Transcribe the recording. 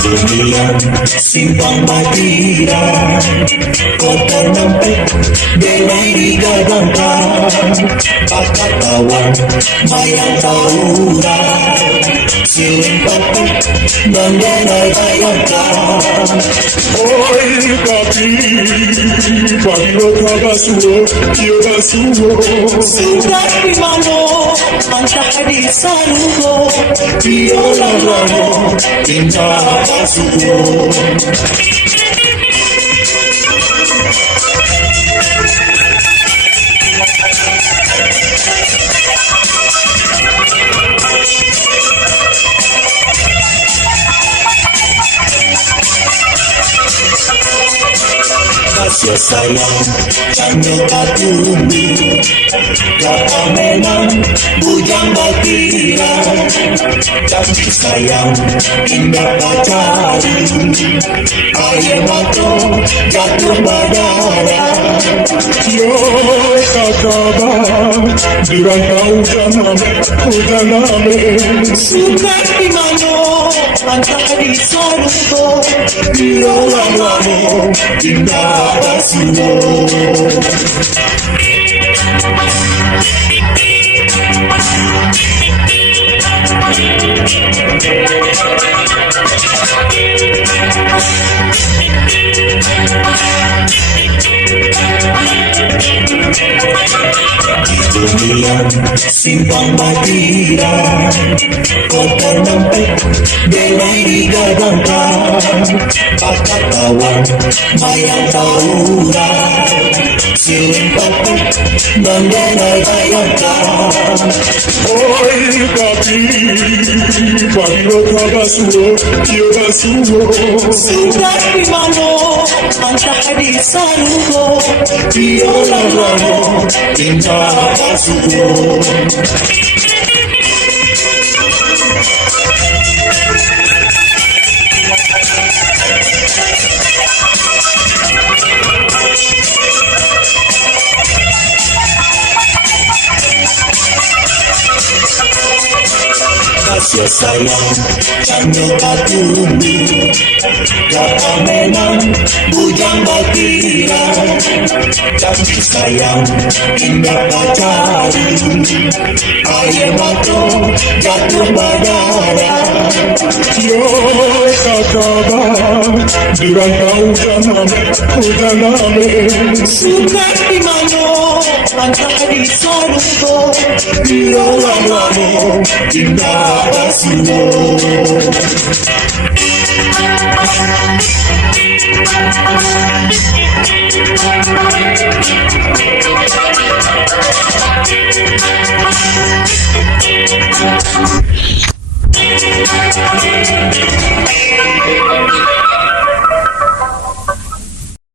Dunia simpang batiran, kota nampik belai digadangkan, bakat tawan mayang tauran, siling petuk mengenai bayangkan. Oi kaki, pagilo kabasuo, yo basuo. Sudah dimano, antara di salugo, biola lamo, tinggal basuo. Kasih sayang, jangan katumi, kata memang bujang batiran. Tapi sayang, indah pacari, air mata jatuh badara. Yo kakaba, durang kau janame. Suka di mano, antara di sarugo, biola lamo, indah basuo. Dunia simpang batiran, kota nampik belai digadangkan, bakat tawan mayang tauran, siling petuk mengenai bayangkan. Oi kaki, pagilo kabasuo, yo basuo. Sudah dimano, antara di salugo, biola lamo, tinggal basuo. Kasih sayang, jangan katumi, kata memang bujang batiran. Tapi sayang, indah pacari, air mata jatuh badara. Yo kakaba, durang kau janame. Suka di mano, antara di sarugo, biola lamo, indah basuo.